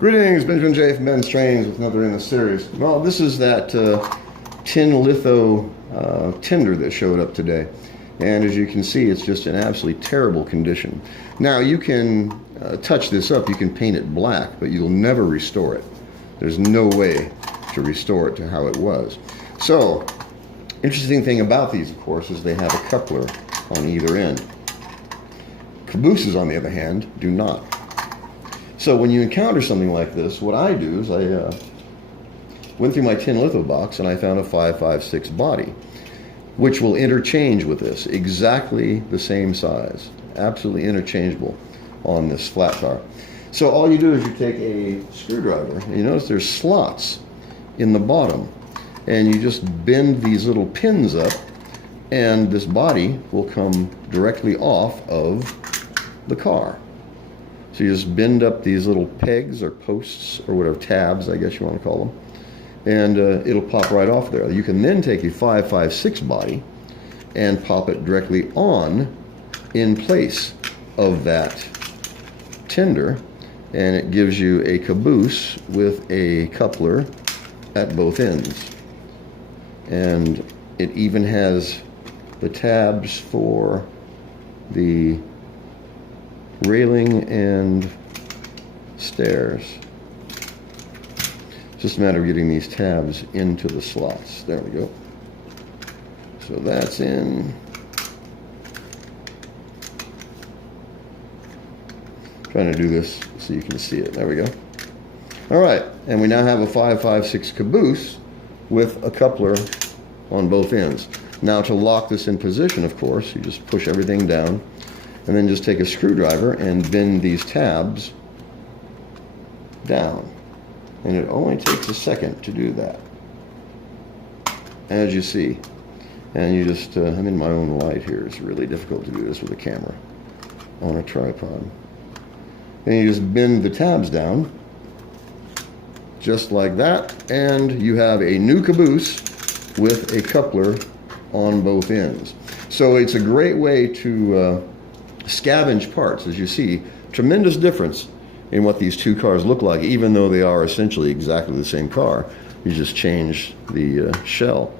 Greetings, Benjamin J. from BENZTRAINZ with another in the series. Well, this is that tin litho tinder that showed up today. And as you can see, it's just in absolutely terrible condition. Now, you can touch this up, you can paint it black, but you'll never restore it. There's no way to restore it to how it was. So, interesting thing about these, of course, is they have a coupler on either end. Cabooses, on the other hand, do not. So when you encounter something like this, what I do is I went through my tin litho box and I found a 556 body, which will interchange with this, exactly the same size, absolutely interchangeable on this flat car. So all you do is you take a screwdriver, and you notice there's slots in the bottom, and you just bend these little pins up, and this body will come directly off of the car. So you just bend up these little pegs or posts or whatever, tabs I guess you want to call them, and it'll pop right off there. You can then take a 556 body and pop it directly on in place of that tinder, and it gives you a caboose with a coupler at both ends. And it even has the tabs for the railing and stairs. It's just a matter of getting these tabs into the slots. There we go. So that's in. Trying to do this so you can see it. There we go. All right, and we now have a 556 caboose with a coupler on both ends. Now to lock this in position, of course, you just push everything down and then just take a screwdriver and bend these tabs down. And it only takes a second to do that, as you see. And you just, I'm in my own light here. It's really difficult to do this with a camera on a tripod. And you just bend the tabs down, just like that, and you have a new caboose with a coupler on both ends. So it's a great way to scavenge parts. As you see, tremendous difference in what these two cars look like, even though they are essentially exactly the same car. You just change the shell.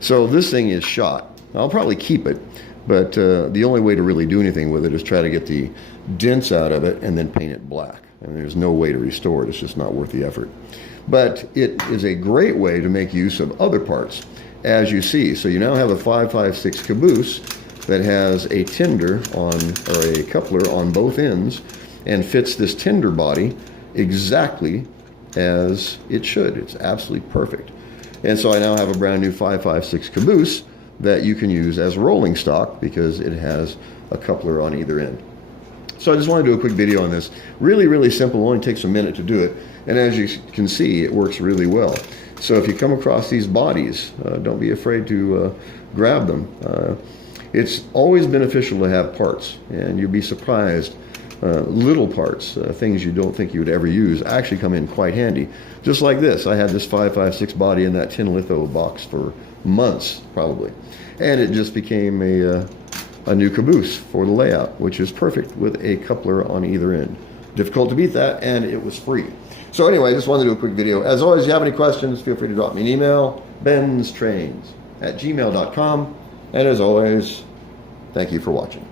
So this thing is shot. I'll probably keep it, but the only way to really do anything with it is try to get the dents out of it and then paint it black. And there's no way to restore it. It's just not worth the effort. But it is a great way to make use of other parts, as you see. So you now have a 556 caboose that has a tinder on, or a coupler on both ends, and fits this tinder body exactly as it should. It's absolutely perfect. And so I now have a brand new 556 caboose that you can use as rolling stock because it has a coupler on either end. So I just want to do a quick video on this. Really, really simple. It only takes a minute to do it. And as you can see, it works really well. So if you come across these bodies, don't be afraid to grab them. It's always beneficial to have parts, and you'll be surprised. Little parts, things you don't think you would ever use, actually come in quite handy. Just like this. I had this 556 body in that tin litho box for months, probably. And it just became a new caboose for the layout, which is perfect with a coupler on either end. Difficult to beat that, and it was free. So anyway, I just wanted to do a quick video. As always, if you have any questions, feel free to drop me an email, BENZTRAINZ@gmail.com. And as always, thank you for watching.